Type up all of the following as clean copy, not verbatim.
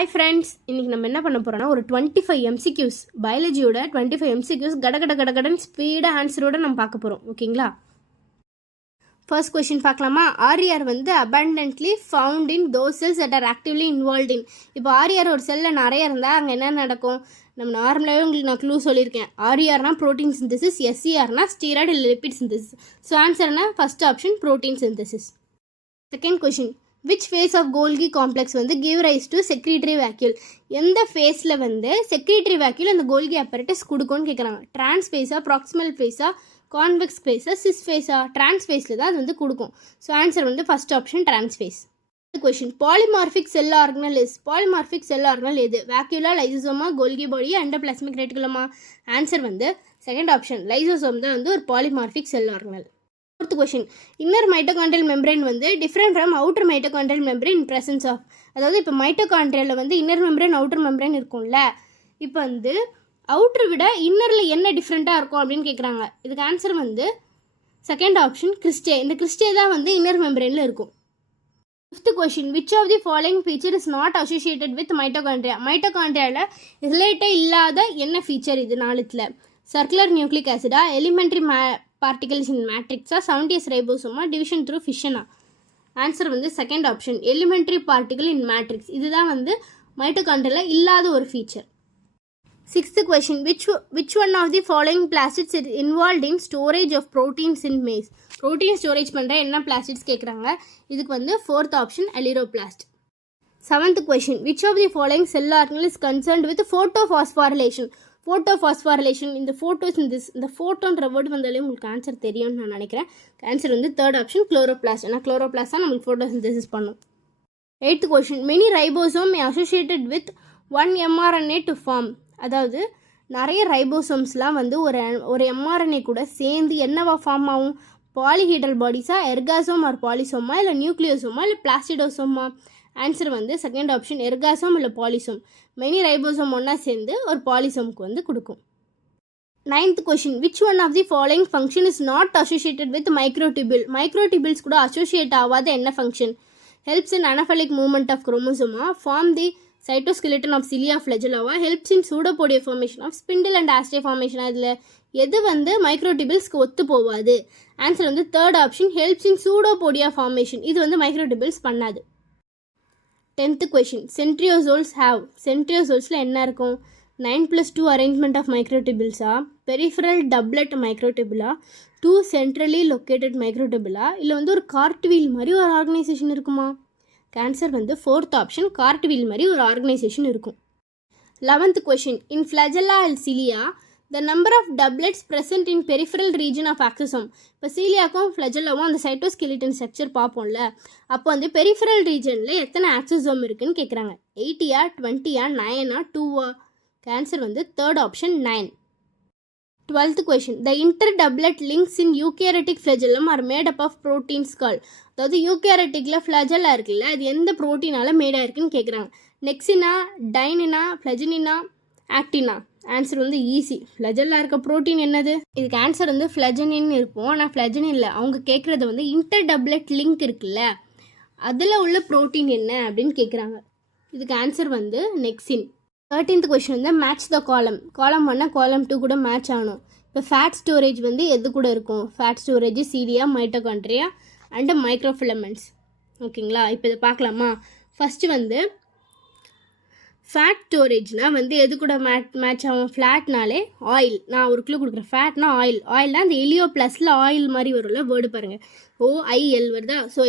Hi friends, இன்றைக்கி நம்ம என்ன பண்ண போகிறோன்னா ஒரு 25 MCQs பயாலஜியோட 25 MCQs கடகடன் ஸ்பீடாக ஆன்சரோட நம்ம பார்க்க போகிறோம். ஓகேங்களா? ஃபர்ஸ்ட் கொஸ்டின் பார்க்கலாமா? ஆர்ஆர் வந்து abundantly found in those cells that are actively involved in. இப்போ ஆர்ஆர் ஒரு செல்லில் நிறைய இருந்தால் அங்கே என்ன நடக்கும்? நம்ம நார்மலாகவே உங்களுக்கு நான் க்ளூ சொல்லியிருக்கேன். ஆர்ஆர்னா ப்ரோட்டீன் சிந்தசிஸ், எஸ்சிஆர்னா ஸ்டீராய்டு இல்லை லிப்பிட் சிந்தசிஸ். ஸோ ஆன்சர்னா first option protein synthesis. Second question, which phase of Golgi complex வந்து give rise to secretory vacuole? எந்த ஃபேஸில் வந்து செக்ரீட்டரி வேக்யூல் அந்த கோல்கி அப்பரேட்டஸ் கொடுக்கும்னு கேட்குறாங்க. டிரான்ஸ் ஃபேஸா, ப்ராக்சிமல் ஃபேஸா, கான்வெக்ஸ் ஃபேஸா, சிஸ் ஃபேஸா? டிரான்ஸ் ஃபேஸில் தான் அது வந்து கொடுக்கும். ஸோ ஆன்சர் வந்து first option trans phase. Question, polymorphic cell organelle is. Polymorphic cell organelle எது? வேக்யூலா, லைசோசோமா, கோல்கி பாடி, எண்டோபிளாஸ்மிக் ரெட்டிகுலமா? ஆன்சர் வந்து செகண்ட் ஆப்ஷன் லைசோசோம் தான் வந்து ஒரு polymorphic cell organelle. Fourth question, inner mitochondrial membrane வந்து different from outer mitochondrial membrane in presence of. அதாவது இப்போ மைட்டோகாண்ட்ரியாவில் வந்து இன்னர் மெம்பரேன் அவுட்டர் மெம்பரேன் இருக்கும்ல, இப்போ வந்து அவுட்டரை விட இன்னரில் என்ன டிஃப்ரெண்ட்டாக இருக்கும் அப்படின்னு கேட்குறாங்க. இதுக்கு ஆன்சர் வந்து செகண்ட் ஆப்ஷன் கிறிஸ்டே. இந்த கிறிஸ்டே தான் வந்து இன்னர் மெம்பரேனில் இருக்கும். Fifth question, which of the following feature is not associated with mitochondria? மைட்டோகாண்ட்ரியாவில் ரிலேட்டே இல்லாத என்ன ஃபீச்சர் இது நாலுத்தில்? சர்க்குலர் நியூக்ளிக் ஆசிடா, elementary particles in matrix, 70s ribosome, division through fission. Answer வந்து second option elementary particle in matrix. இதுதான் வந்து மைட்டோகாண்ட்ரியாவில் இல்லாத ஒரு feature. Sixth question, which one of the following plastids is involve in storage of proteins in maize? Protein storage பண்ணுற என்ன plastids கேட்குறாங்க. இதுக்கு வந்து fourth option aleuroplast. Seventh question, which of the following cell organelle is concerned with photophosphorylation? Photophosphorylation, இந்த photos இந்த ஃபோட்டோன்ற word வந்தாலே உங்களுக்கு answer தெரியும்னு நான் நினைக்கிறேன். ஆன்சர் வந்து தேர்ட் ஆப்ஷன் குளோரோபிளாஸ்ட். ஏன்னா குளோரோபிளாஸ்ட் தான் நம்மளுக்கு ஃபோட்டோசிந்தசிஸ் பண்ணும். Eighth question, many ribosome associated with one mRNA to form. அதாவது நிறைய ரைபோசோம்ஸ்லாம் வந்து ஒரு mRNA கூட சேர்ந்து என்னவா ஃபார்ம் ஆகும்? பாலிஹீட்ரல் பாடிஸா, எர்காசோம் ஆர் பாலிசோமா, இல்லை நியூக்ளியோசோமா, இல்லை பிளாஸ்டிடோசோமா? ஆன்சர் வந்து செகண்ட் ஆப்ஷன் எர்காசோம் இல்லை பாலிசோம். மெனி ரைபோசோம் ஒன்றா சேர்ந்து ஒரு பாலிசோம்க்கு வந்து கொடுக்கும். Ninth question, which one of the following function is not associated with microtubule? Microtubules கூட அசோசியேட் ஆகாத என்ன function? Helps in anaphasic movement of குரோமோசோமா, form the cytoskeleton of cilia ஃப்ளெஜலாவா, helps in pseudopodia formation of spindle and aster formation? அதில் எது வந்து மைக்ரோடிபிள்ஸ்க்கு ஒத்து போவாது? ஆன்சர் வந்து third option helps in pseudopodia formation. இது வந்து மைக்ரோடிபிள்ஸ் பண்ணாது. 10th question, சென்ட்ரியோசோல்ஸ் have. சென்ட்ரியோசோல்ஸில் என்ன இருக்கும்? 9+2 அரேஞ்ச்மெண்ட் ஆஃப் மைக்ரோடிபிள்ஸா, பெரிஃபரல் டப்லெட் மைக்ரோடிபிளா, 2 சென்ட்ரலி லொக்கேட்டட் மைக்ரோடிபிளா, இல்லை வந்து ஒரு கார்ட்வீல் மாதிரி ஒரு ஆர்கனைசேஷன் இருக்குமா? ஆன்சர் வந்து ஃபோர்த் ஆப்ஷன் கார்ட்வீல் மாதிரி ஒரு ஆர்கனைசேஷன் இருக்கும். 11th question, in flagella and cilia the number of doublets present in peripheral region of axisome. இப்போ சீலியாக்கும் ஃப்ளஜெல்லாவும் அந்த சைட்டோஸ்கெலிட்டன் ஸ்ட்ரக்சர் பார்ப்போம்ல, அப்போ வந்து பெரிஃபரல் ரீஜனில் எத்தனை ஆக்சிசோம் இருக்குன்னு கேட்குறாங்க. 80, 20, 9, 2? ஆன்சர் வந்து third option 9. 12th question, the interdublet links in eukaryotic flagellum are made up of proteins called. அதாவது யூகேரட்டிக்கில் ஃப்ளஜெல்லா இருக்குல்ல, அது எந்த ப்ரோட்டீனால் மேடாக இருக்குன்னு கேட்குறாங்க. நெக்ஸினா, டைனினா, ஃப்ளஜினினா, ஆக்டினா? ஆன்சர் வந்து ஈஸி. ஃப்ளஜெல்லா இருக்க ப்ரோட்டீன் என்னது? இதுக்கு ஆன்சர் வந்து ஃப்ளஜனின் இருக்கும். ஆனால் ஃப்ளஜனின் இல்லை, அவங்க கேட்குறது வந்து இன்டர்டப்லெட் லிங்க் இருக்குல்ல, அதில் உள்ள ப்ரோட்டீன் என்ன அப்படின்னு கேட்குறாங்க. இதுக்கு ஆன்சர் வந்து நெக்ஸின். 13th கொஸ்டின் வந்து மேட்ச் த காலம். காலம் 1 காலம் 2 கூட மேட்ச் ஆகணும். இப்போ ஃபேட் ஸ்டோரேஜ் வந்து எது கூட இருக்கும்? Fat storage cilia, mitochondria and microfilaments. ஓகேங்களா? இப்போ இதை பார்க்கலாமா? ஃபஸ்ட்டு வந்து ஃபேட் ஸ்டோரேஜ்னால் வந்து எது கூட மேட்ச் ஆகும்? ஃப்ளாட்னாலே ஆயில். நான் ஒரு க்ளூ கொடுக்குறேன். ஃபேட்னா ஆயில். ஆயில்னால் அந்த எலியோ ப்ளஸில் ஆயில் மாதிரி வரும்ல, வேர்டு பாருங்கள், OIL வருதா? ஸோ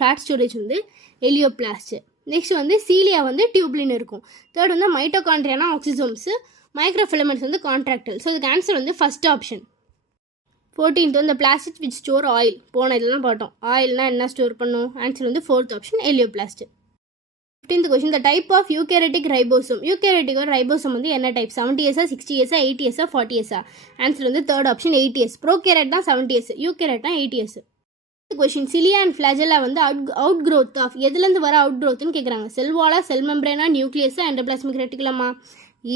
ஃபேட் ஸ்டோரேஜ் வந்து எலியோ பிளாஸ்ட். நெக்ஸ்ட் வந்து சீலியா வந்து டியூப்லின் இருக்கும். தேர்ட் வந்து மைட்டோகாண்ட்ரியானா ஆக்சிசோம்ஸு, மைக்ரோஃபிலமெண்ட்ஸ் வந்து கான்ட்ராக்டல். ஸோ இதுக்கு ஆன்சர் வந்து ஃபஸ்ட் ஆப்ஷன். 14th வந்து பிளாஸ்டிக் விச் ஸ்டோர் ஆயில். போன இதெல்லாம் பார்த்தோம். ஆயில்னால் என்ன ஸ்டோர் பண்ணும்? ஆன்சர் வந்து fourth option elaioplast. 15th question, the type of eukaryotic ribosome. Eukaryotic ribosome வந்து என்ன type? 70s, 60s, 80s, 40s? Answer வந்து தேர்ட் ஆப்ஷன் 80s. ப்ரோகேரட் தான் 70s, யூகேரட் தான் 80s. Question, cilia and flagella வந்து outgrowth of எதுலேருந்து வர அவுட் க்ரோத்னு கேட்குறாங்க. செல் வாலா, செல் மெம்பரேனா, நியூக்ளியஸா, எண்டோபிளாஸ்மிக் ரெட்டிகுலமா?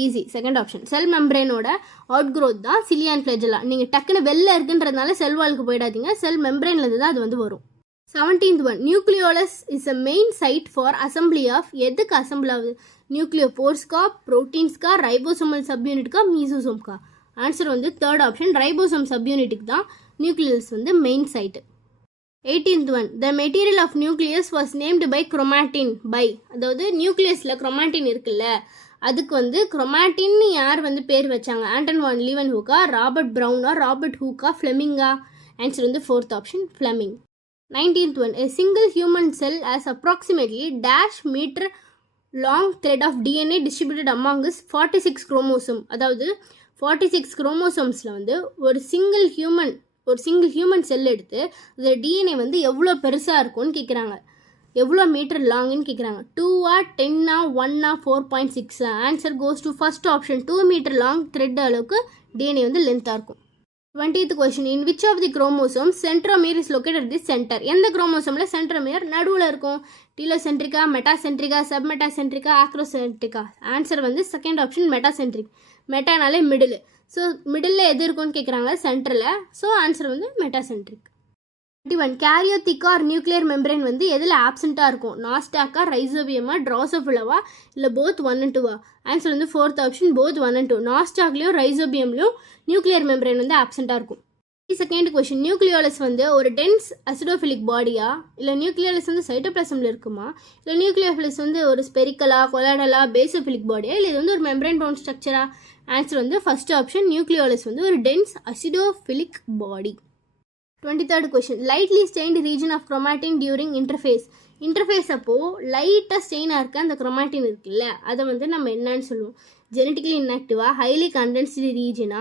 ஈஸி, செகண்ட் ஆப்ஷன் செல் மெம்பரேனோட அவுட் க்ரோத் தான் சிலியா அண்ட் ஃப்ளஜெல்லா. நீங்கள் டக்குன்னு வெளில இருக்குன்றதுனால செல் வாலுக்கு போயிடாதீங்க, செல் மெம்பரேன்லேருந்து தான் அது வந்து வரும். 17th one, nucleolus is a main site for assembly of எதுக்கு அசம்பிள் ஆகுது? நியூக்ளியோபோர்ஸ்க்கா, ப்ரோட்டீன்ஸ்க்கா, ரைபோசோமல் சப்யூனிட்க்கா, மீசோசோம்க்கா? ஆன்சர் வந்து தேர்ட் ஆப்ஷன், ரைபோசோம் சப்யூனிட்டுக்கு தான் நியூக்ளியஸ் வந்து main site. 18th one, the material of nucleus was named by chromatin by, அதாவது நியூக்ளியஸில் chromatin இருக்குல்ல, அதுக்கு வந்து chromatin யார் வந்து பேர் வச்சாங்க? ஆண்டன் வான் லீவன் ஹூக்கா, ராபர்ட் ப்ரௌனா, ராபர்ட் ஹூக்கா, ஃப்ளெமிங்கா? ஆன்சர் வந்து fourth option, Fleming. 19th one, a single human cell has approximately dash meter long thread of DNA distributed among its 46 chromosome. அதாவது 46 குரோமோசோம்ஸில் வந்து ஒரு சிங்கிள் ஹியூமன் செல் எடுத்து அதோட டிஎன்ஏ வந்து எவ்வளோ பெருசாக இருக்கும்னு கேட்குறாங்க. எவ்வளோ மீட்டர் லாங்குன்னு கேட்குறாங்க. 2 10 1 4.6. Answer goes to first option, 2 metre long thread அளவுக்கு டிஎன்ஏ வந்து லென்த்தாக இருக்கும். 20th question, in which of the chromosomes centromere is located at the center? எந்த குரோமோசோமில் சென்ட்ரோமியர் நடுவில் இருக்கும்? டீலோசென்ட்ரிக்கா, மெட்டாசென்ட்ரிக்கா, சப்மெட்டாசென்ட்ரிக்கா, ஆக்ரோசென்ட்ரிக்கா? ஆன்சர் வந்து செகண்ட் ஆப்ஷன், மெட்டாசென்ட்ரிக். மெட்டானாலே மிடில். ஸோ மிடில் எது இருக்கும்னு கேட்குறாங்க? சென்டரில். ஸோ ஆன்சர் வந்து மெட்டாசென்ட்ரிக். 21, கேரியோத்திக்கா ஆர் நியூக்ளியர் மெம்பரேன் வந்து எதில் ஆப்சண்ட்டாக இருக்கும்? நாஸ்டாக்கா, ரைசோபியமா, ட்ராசோஃபிலவா, இல்லை போத் 1 and 2? ஆன்சர் வந்து ஃபோர்த் ஆப்ஷன், போத் 1 and 2. நாஸ்டாக்லேயும் ரைசோபியம்லையும் நியூக்ளியர் மெம்பரேன் வந்து ஆப்சண்ட்டாக இருக்கும். செகண்ட் கொஸ்டின், நியூக்ளியோலஸ் வந்து ஒரு டென்ஸ் அசிடோஃபிலிக் பாடியா, இல்லை நியூக்ளியோலஸ் வந்து சைட்டோபிளாசமில் இருக்குமா, இல்லை நியூக்ளியோலஸ் வந்து ஒரு ஸ்பெரிக்கலா, கொலாய்டலா, பேசோஃபிலிக் பாடியா, இல்லை இது வந்து ஒரு மெம்பரேன் பவுண்ட் ஸ்ட்ரக்சரா? ஆன்சர் வந்து ஃபர்ஸ்ட் ஆப்ஷன், நியூக்ளியோலஸ் வந்து ஒரு dense acidophilic body. 23rd question, lightly stained region of chromatin during interphase. Interphase அப்போது லைட்டாக ஸ்டெயினாக இருக்க அந்த குரோமாட்டின் இருக்குல்ல, அதை வந்து நம்ம என்னன்னு சொல்லுவோம்? ஜெனட்டிக்கலி இன்ஆக்டிவாக, ஹைலி கண்டென்ஸ்டு ரீஜனா,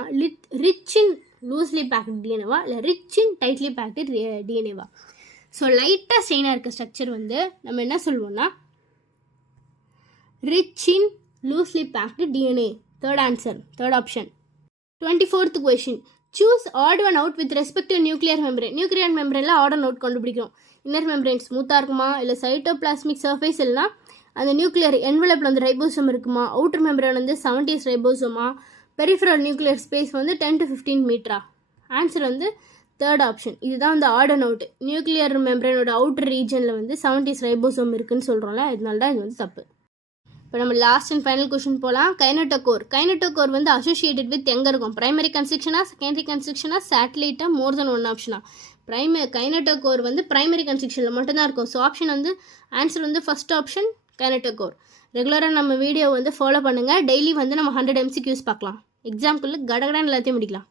ரிச் இன் லூஸ்லி பேக்டு டிஎன்ஏவா, இல்லை ரிச் இன் டைட்லி பேக்டு டிஎன்ஏவா? ஸோ லைட்டாக ஸ்டெயினாக இருக்க ஸ்ட்ரக்சர் வந்து நம்ம என்ன சொல்லுவோம்னா rich in loosely packed DNA. Third answer, third option. 24th question, choose odd one out with respect to nuclear membrane. Nuclear மெம்பரேனில் ஆட் ஒன் அவுட் கண்டுபிடிக்கிறோம். இன்னர் மெம்பரேன் ஸ்மூத்தாக இருக்குமா, இல்லை சைட்டோபிளாஸ்மிக் சர்ஃபேஸ் இல்லைனா அந்த நியூக்ளியர் என்வலப்பில் வந்து ரைபோசோம் இருக்குமா, அவுட்டர் மெம்பரேன் வந்து 70s ரைபோசோமா, பெரிஃபரல் நியூக்ளியர் ஸ்பேஸ் வந்து 10 to 15 மீட்டரா? ஆன்சர் வந்து தேர்ட் ஆப்ஷன். இதுதான் வந்து ஆட் அண்ட் அவுட். நியூக்ளியர் மெம்பரேனோட அவுட்டர் ரீஜனில் வந்து 70s ரைபோசோம் இருக்குன்னு சொல்கிறோம்ல, இதனால தான் இது வந்து தப்பு. இப்போ நம்ம லாஸ்ட் அண்ட் ஃபைனல் கொஸ்டின் போகலாம். கைனட்டோகோர் வந்து அசோசியேட்டட் வித் எங்கே இருக்கும்? பிரைமரி கன்ஸ்ட்ரக்ஷனா, செகண்டரி கன்ஸ்ட்ரக்ஷனா, சேட்டலைட்டா, மோர் தென் ஒன் ஆப்ஷனா? கைனட்டோகோர் வந்து பிரைமரி கன்ஸ்ட்ரக்ஷனில் மட்டும்தான் இருக்கும். ஸோ ஆப்ஷன் வந்து ஆன்சர் வந்து ஃபர்ஸ்ட் ஆப்ஷன், கைனட்டோகோர். ரெகுலராக நம்ம வீடியோ வந்து ஃபாலோ பண்ணுங்கள். டெய்லி வந்து நம்ம 100 MCQs பார்க்கலாம். எக்ஸாம்குள்ளே கடகடான்னு எல்லாத்தையும் முடிக்கலாம்.